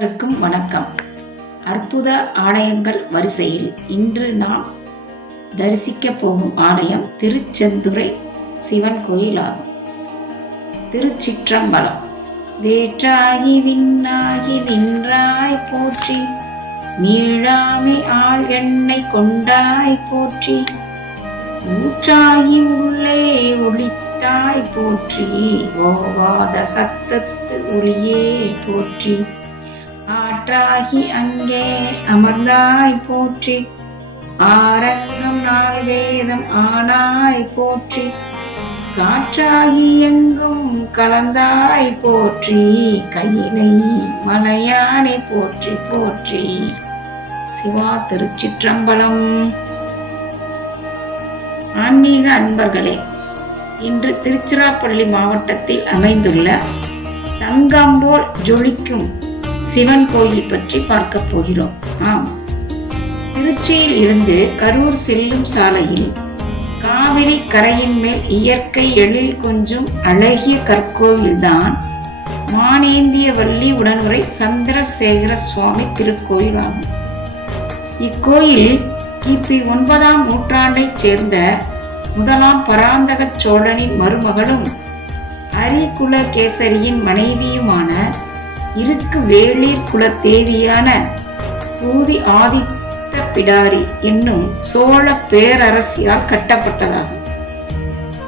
அனைவருக்கும் வணக்கம். அற்புத ஆலயங்கள் வரிசையில் இன்று நாம் தரிசிக்க போகும் ஆலயம் திருச்செந்துறை சிவன் கோயில் ஆகும் திருச்சிற்றம்பலம். வேற்றாகி விண்ணாகி நின்றாய் போற்றி. நீழாமை ஆள் எண்ணெய் கொண்டாய் போற்றி. ஊற்றாகி உள்ளே ஒளித்தாய் போற்றி. ஓவாத சத்தத்து ஒளியே போற்றி. ஆற்றாகி அங்கே அமர்ந்தாய் போற்றி. ஆரங்கம் நாள் வேதம் ஆனாய் போற்றி. காற்றாகி எங்கும் கலந்தாய் போற்றி. கையிலை மலையானை போற்றி போற்றி. சிவா திருச்சிற்றம்பலம். ஆன்மீக அன்பர்களே இன்று திருச்சிராப்பள்ளி மாவட்டத்தில் அமைந்துள்ள தங்கம்போல் ஜொலிக்கும் சிவன் கோயில் பற்றி பார்க்க போகிறோம். ஆம். திருச்சியில் இருந்து கரூர் செல்லும் சாலையில் காவிரி கரையின் மேல் இயற்கை எழில் கொஞ்சம் அழகிய கற்கோவில்தான் மானேந்திய வள்ளி உடன்முறை சந்திரசேகர சுவாமி திருக்கோயில் ஆகும் இக்கோயில் கிபி ஒன்பதாம் நூற்றாண்டைச் சேர்ந்த முதலாம் பராந்தக சோழனின் மருமகளும் அரிகுல கேசரியின் மனைவியுமான இருக்கு வேளிர் குல தேவியான பூதி ஆதித்த பிடாரி என்னும் சோழ பேரரசியால் கட்டப்பட்டதாகும்.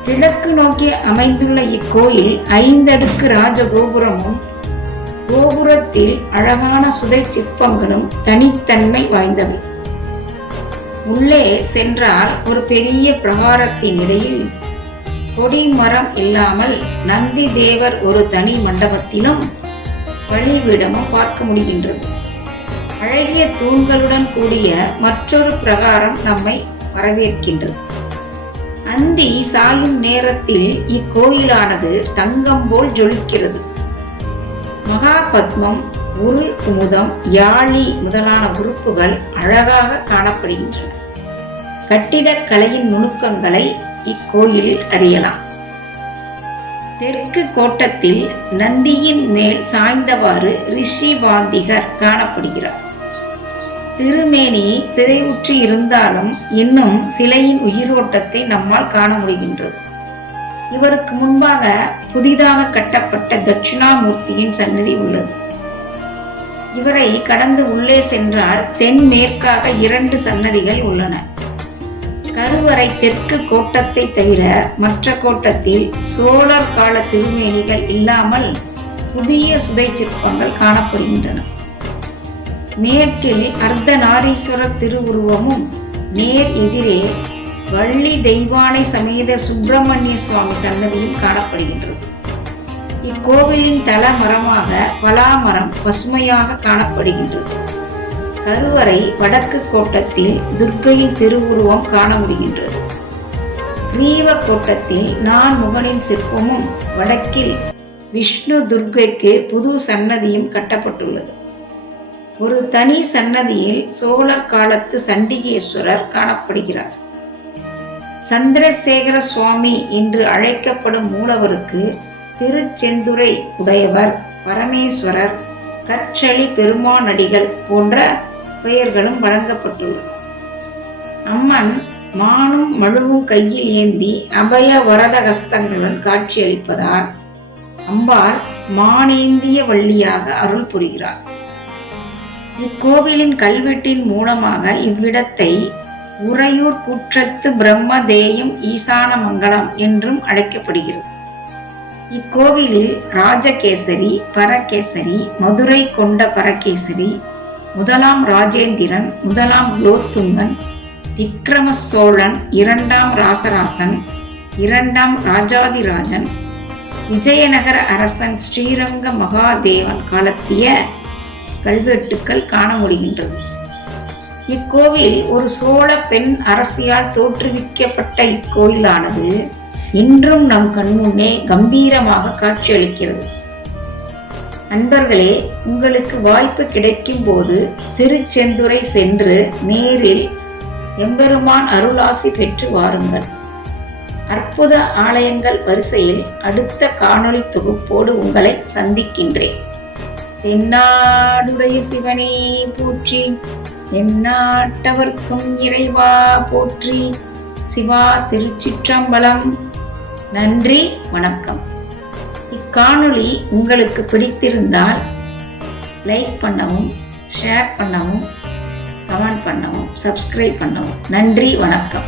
கிழக்கு நோக்கி அமைந்துள்ள இக்கோயில் ஐந்தடுக்கு ராஜகோபுரமும் கோபுரத்தில் அழகான சுதை சிற்பங்களும் தனித்தன்மை வாய்ந்தவை. உள்ளே சென்றால் ஒரு பெரிய பிரகாரத்தின் இடையில் கொடி மரம் இல்லாமல் நந்தி தேவர் ஒரு தனி மண்டபத்திலும் வழிவிடமும் பார்க்க முடிகின்றது. அழகிய தூண்களுடன் கூடிய மற்றொரு பிரகாரம் நம்மை வரவேற்கின்றது. அந்தி சாயும் நேரத்தில் இக்கோயிலானது தங்கம் போல் ஜொலிக்கிறது. மகாபத்மம் உருள் குமுதம் யாழி முதலான உறுப்புகள் அழகாக காணப்படுகின்றன. கட்டிடக்கலையின் நுணுக்கங்களை இக்கோயிலில் அறியலாம். தெற்கு கோட்டத்தில் நந்தியின் மேல் சாய்ந்தவாறு ரிஷி வாந்திகர் காணப்படுகிறார். திருமேனி சிதைவுற்று இருந்தாலும் இன்னும் சிலையின் உயிரோட்டத்தை நம்மால் காண முடிகின்றது. இவருக்கு முன்பாக புதிதாக கட்டப்பட்ட தட்சிணாமூர்த்தியின் சன்னதி உள்ளது. இவரை கடந்து உள்ளே சென்றால் தென்மேற்காக இரண்டு சன்னதிகள் உள்ளன. கருவறை தெற்கு கோட்டத்தை தவிர மற்ற கோட்டத்தில் சோழர் கால திருமேனிகள் இல்லாமல் புதிய சுதை சிற்பங்கள் காணப்படுகின்றன. மேற்கில் அர்த்தநாரீஸ்வரர் திருவுருவமும் நேர் எதிரே வள்ளி தெய்வானை சமேத சுப்பிரமணிய சுவாமி சன்னதியும் காணப்படுகின்றது. இக்கோவிலின் தல மரமாக பலாமரம் பசுமையாக காணப்படுகின்றது. கருவறை வடக்கு கோட்டத்தில் துர்க்கையின் திருவுருவம் காண முடிகின்றது. கிரீவ கோட்டத்தில் நான் முகனின் சிற்பமும் வடக்கில் விஷ்ணு துர்க்கைக்கு புது சன்னதியும் கட்டப்பட்டுள்ளது. ஒரு தனி சன்னதியில் சோழர் காலத்து சண்டிகேஸ்வரர் காணப்படுகிறார். சந்திரசேகர சுவாமி என்று அழைக்கப்படும் மூலவருக்கு திருச்செந்துரை உடையவர் பரமேஸ்வரர் கற்றளி பெருமானடிகள் போன்ற பெயர்களும் வழங்கப்பட்டுள்ளன அம்மன் மானும் மழுவும் கையில் ஏந்தி அபய வரத கஸ்தங்களுடன் காட்சியளிப்பதால் அம்பாள் மானேந்திய வள்ளியாக அருள் புரிகிறார் இக்கோவிலின் கல்வெட்டின் மூலமாக இவ்விடத்தை உறையூர் குற்றத்து பிரம்மதேயம் ஈசானமங்கலம் என்றும் அழைக்கப்படுகிறது. இக்கோவிலில் ராஜகேசரி பரகேசரி மதுரை கொண்ட பரகேசரி முதலாம் ராஜேந்திரன் முதலாம் குலோத்துங்கன் விக்ரம சோழன் இரண்டாம் ராசராசன் இரண்டாம் ராஜாதிராஜன் விஜயநகர அரசன் ஸ்ரீரங்க மகாதேவன் காலத்திய கல்வெட்டுக்கள் காண முடிகின்றது. இக்கோவில் ஒரு சோழ பெண் அரசியால் தோற்றுவிக்கப்பட்ட இக்கோயிலானது இன்றும் நம் கண்முன்னே கம்பீரமாக காட்சியளிக்கிறது. நண்பர்களே உங்களுக்கு வாய்ப்பு கிடைக்கும் போது திருச்செந்துரை சென்று நேரில் எம்பெருமான் அருளாசி பெற்று வாருங்கள். அற்புத ஆலயங்கள் வரிசையில் அடுத்த காணொளி தொகுப்போடு உங்களை சந்திக்கின்றேன். தென்னாடுடைய சிவனே போற்றி எந்நாட்டவர்க்கும் இறைவா போற்றி. சிவா திருச்சிற்றம்பலம். நன்றி வணக்கம். இக்காணொளி உங்களுக்கு பிடித்திருந்தால் லைக் பண்ணவும் ஷேர் பண்ணவும் கமெண்ட் பண்ணவும் சப்ஸ்கிரைப் பண்ணவும். நன்றி வணக்கம்.